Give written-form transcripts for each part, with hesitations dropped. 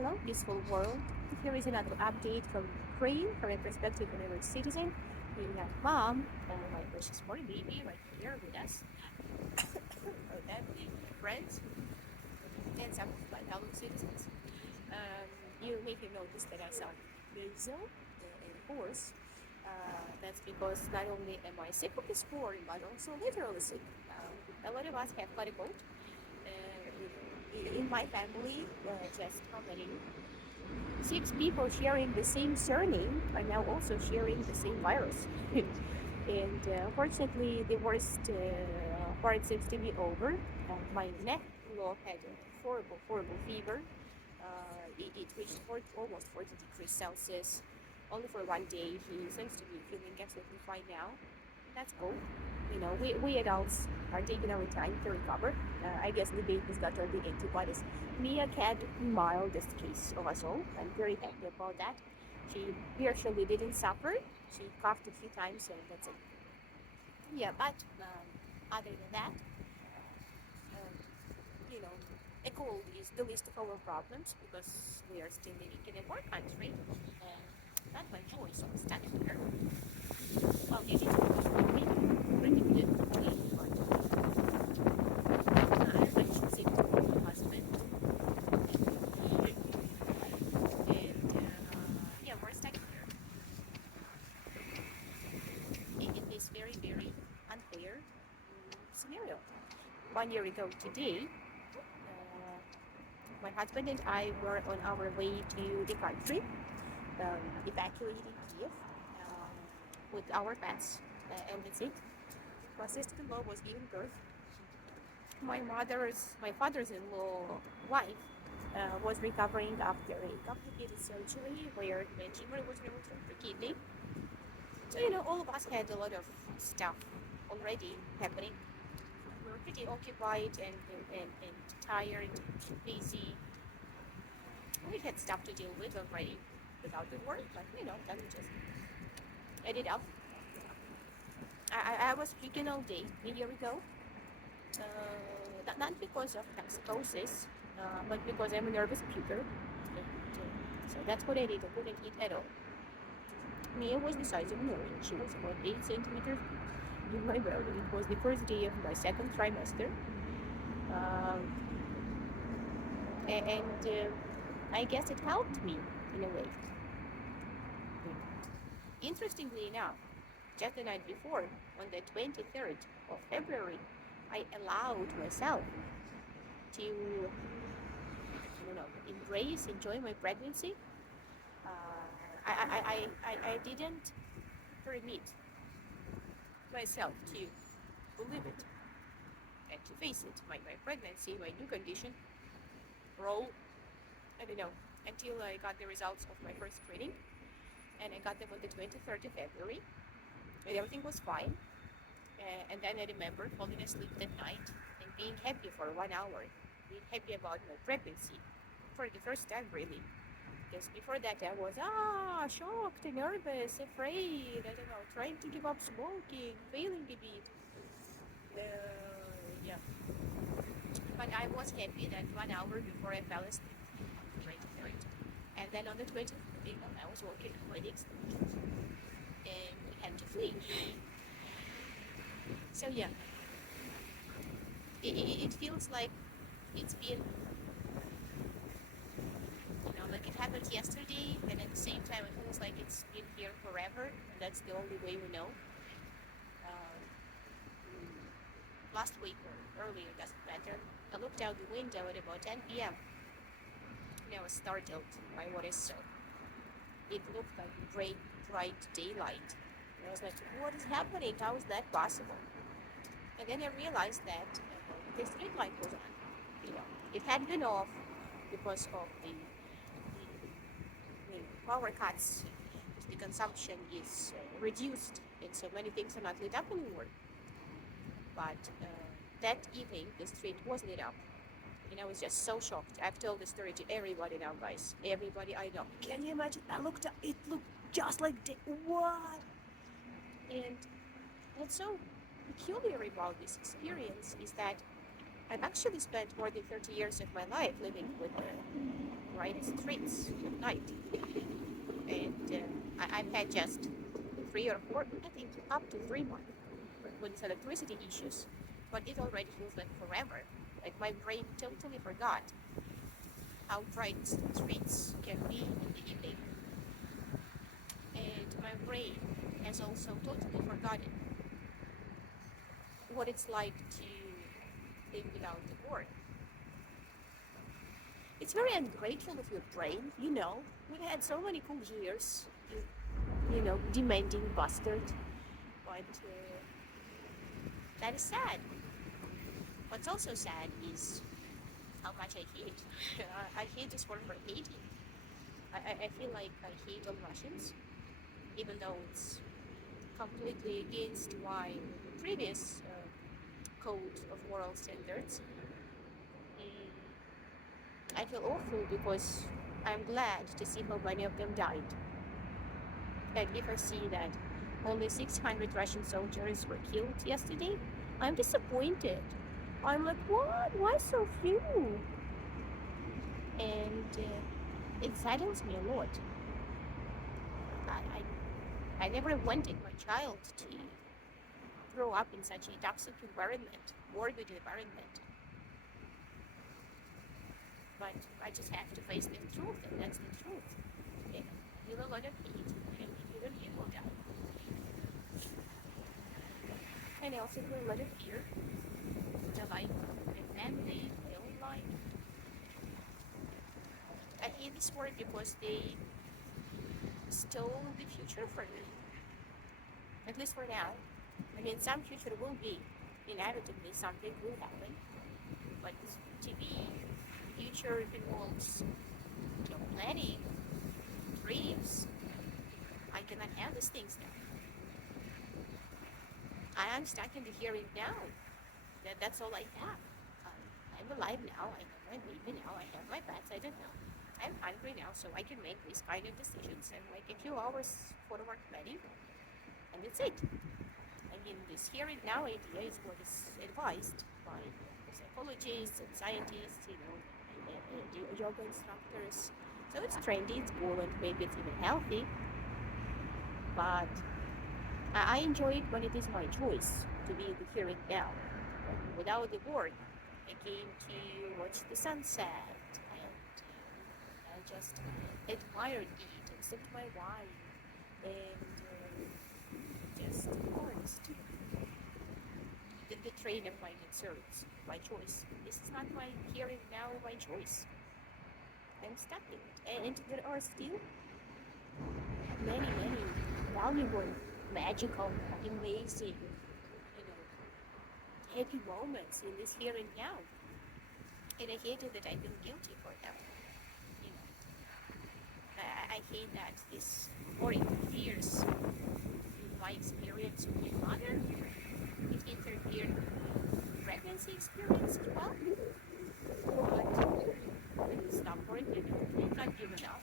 Hello, peaceful world. Here is another update from Ukraine, from a perspective of every citizen. We have mom and my precious boy baby right here with us, my family, my friends, and some of my fellow citizens. You may have noticed that I sound nasal, and of course, that's because not only am I sick of this war, but also literally sick. A lot of us have got a cold. In my family, just how many? Six people sharing the same surname are now also sharing the same virus. And fortunately, the worst part seems to be over. My nephew had a horrible, horrible fever. It reached almost 40 degrees Celsius only for one day. He seems to be feeling absolutely fine now. That's cool. We adults are taking our time to recover. I guess the baby's got all the antibodies. Mia had the mildest case of us all. I'm very happy about that. She virtually didn't suffer. She coughed a few times, and that's it. Yeah, but other than that, um, you know, a cold is the least of our problems because we are still living in a war country. And not my choice. I'm stuck here. Well, it is because of me. Pretty good. I should say to my husband. And yeah, we're stuck here in this very, very unfair scenario. 1 year ago today, my husband and I were on our way to the country, evacuating Kiev with our pets and that's it. My sister-in-law was giving birth. My father's-in-law wife was recovering after a complicated surgery where the tumor was removed from the kidney. So, all of us had a lot of stuff already happening. We were pretty occupied and tired, busy. We had stuff to deal with already without the work, but, then we just ended up. I was freaking all day a year ago. Not because of psychosis, but because I'm a nervous puker. So that's what I did. I couldn't eat at all. Mia was the size of an orange. She was about 8 centimeters in my belly. It was the first day of my second trimester. Um, and I guess it helped me in a way. Interestingly enough, just the night before, on the 23rd of February, I allowed myself to, enjoy my pregnancy. I didn't permit myself to believe it and to face it, my pregnancy, my new condition, roll, I don't know, until I got the results of my first screening. And I got them on the 23rd of February, and everything was fine. And then I remember falling asleep that night and being happy for 1 hour, being happy about my pregnancy for the first time, really. Because before that, I was shocked, nervous, afraid, I don't know, trying to give up smoking, failing a bit. Yeah. But I was happy that 1 hour before I fell asleep, right. And then on the 20th, I was working at clinics and we had to flee. So yeah, it feels like it's been, like it happened yesterday, and at the same time, it feels like it's been here forever, and that's the only way we know. Uh, Last week or earlier, doesn't matter. I looked out the window at about 10 p.m. and I was startled by what I saw. It looked like great, bright daylight. And I was like, what is happening? How is that possible? And then I realized that the street light was on. It had been off because of the power cuts. The consumption is reduced, and so many things are not lit up anymore. But that evening, the street was lit up. And I was just so shocked. I've told the story to everybody now, guys. Everybody I know. Can you imagine? It looked just like what? And what's so peculiar about this experience is that I've actually spent more than 30 years of my life living with her, quiet streets at night. And I've had just 3 or 4, I think up to 3 months with electricity issues, but it already feels like forever. Like my brain totally forgot how bright streets can be in the evening, and my brain has also totally forgotten what it's like to live without the board. It's very ungrateful of your brain, you know. We've had so many cool years, demanding bastard, but that is sad. What's also sad is how much I hate. I hate this word for hating. I feel like I hate all Russians, even though it's completely against my previous code of moral standards. I feel awful because I'm glad to see how many of them died. And if I see that only 600 Russian soldiers were killed yesterday, I'm disappointed. I'm like, what? Why so few? And it saddens me a lot. I never wanted my child to grow up in such a toxic environment, morbid environment. But I just have to face the truth, and that's the truth. You know, I feel a lot of hate, and even people die. And I also feel a lot of fear. The life, my family, my own life. I hate this word because they stole the future from me. At least for now. I mean, some future will be. Inevitably, something will happen. But to me, future involves planning, dreams. I cannot have these things now. I am stuck in the here and now. That's all I have. I'm alive now. I have my baby now. I have my pets. I don't know. I'm hungry now, so I can make these kind of decisions and like a few hours forward planning, and that's it. I mean, this here and now idea is what is advised by psychologists and scientists, yoga instructors. So it's trendy, it's cool, and maybe it's even healthy. But I enjoy it when it is my choice to be in the here and now. Without the board, I came to watch the sunset, and I just admired it and sipped my wine and just forest the train of my concerns, my choice. This is not my here and now, my choice. I'm stuck in it. And there are still many, many valuable, magical, amazing, happy moments in this here and now. And I hate it that I feel guilty for them. You know, I hate that this more interferes with my experience with my mother. It interfered with pregnancy experience as well. But I will stop working. I can't give enough.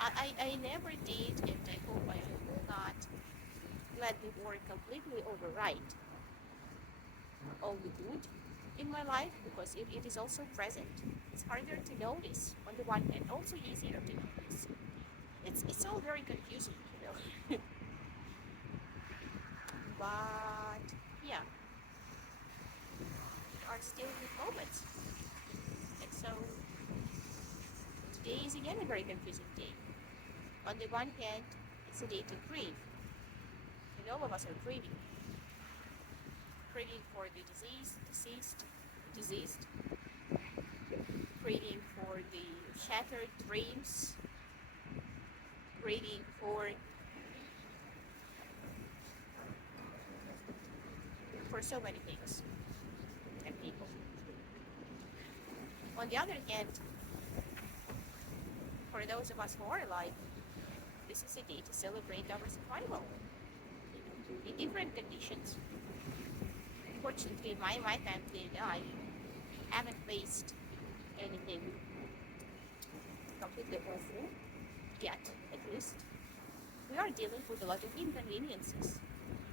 And I never did, and I hope I will not let the war completely override all the good in my life, because it is also present. It's harder to notice on the one hand, also easier to notice. It's all very confusing. But yeah, there are still good moments. And so today is again a very confusing day. On the one hand, it's a day to grieve, and all of us are grieving. Grieving for the deceased, grieving for the shattered dreams, grieving for so many things and people. On the other hand, for those of us who are alive, this is a day to celebrate our survival, in different conditions. Fortunately, my family and I haven't faced anything completely awful yet, at least. We are dealing with a lot of inconveniences.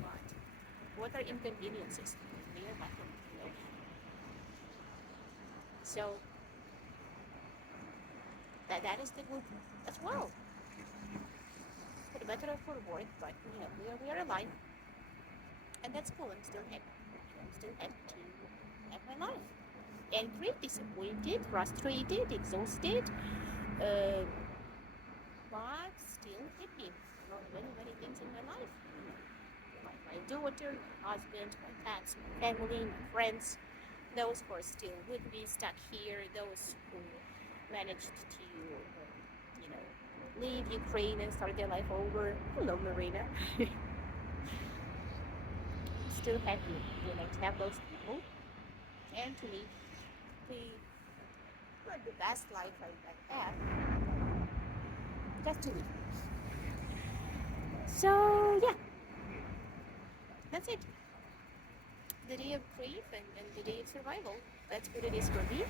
But what are inconveniences? They are nothing. So That is the good as well, for the better or for the worse. But we are alive, and that's cool. I'm still happy. I'm still happy to have my life. Angry, disappointed, frustrated, exhausted, uh, but still happy. Not many, many things in my life. My daughter, my husband, my pets, my family, my friends, those who are still with me, stuck here, those who managed to, leave Ukraine and start their life over. Hello, Marina. Still happy, to have those people. And to me, the, the best life I have, just to me. So, yeah, that's it. The day of grief and the day of survival. That's what it is for me.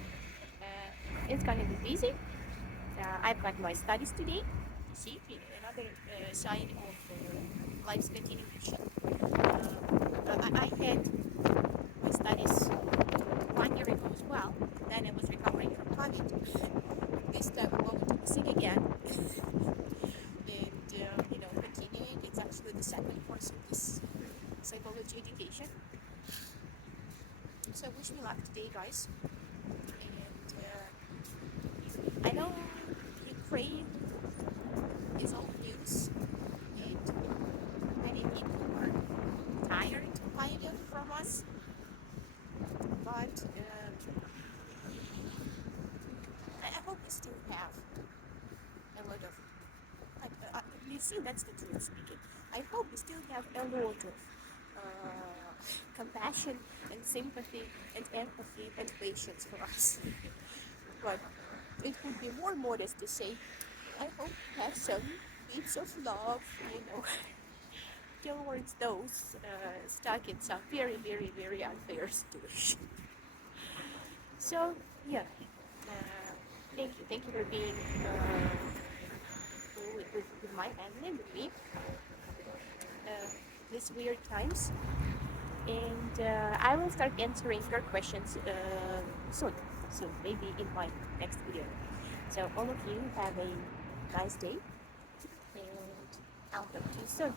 It's gonna be busy. I've got my studies today. See, another side of life's continuation. I had my studies 1 year ago as well. Then I was recovering from COVID. This time I'm going to sing again and continuing. It's actually the second course of this psychology education. So wish me luck today, guys. And I know Ukraine is old news, and many people are tired, kind of, from us. But I hope we still have a lot of, you see, that's the truth speaking. I hope we still have a lot of compassion and sympathy and empathy and patience for us. But it would be more modest to say, I hope we have some bits of love, towards those stuck in some very, very, very unfair situation. So, yeah, thank you for being with my family and with me these weird times. And I will start answering your questions soon, maybe in my next video. So all of you have a nice day, and I'll talk to you soon.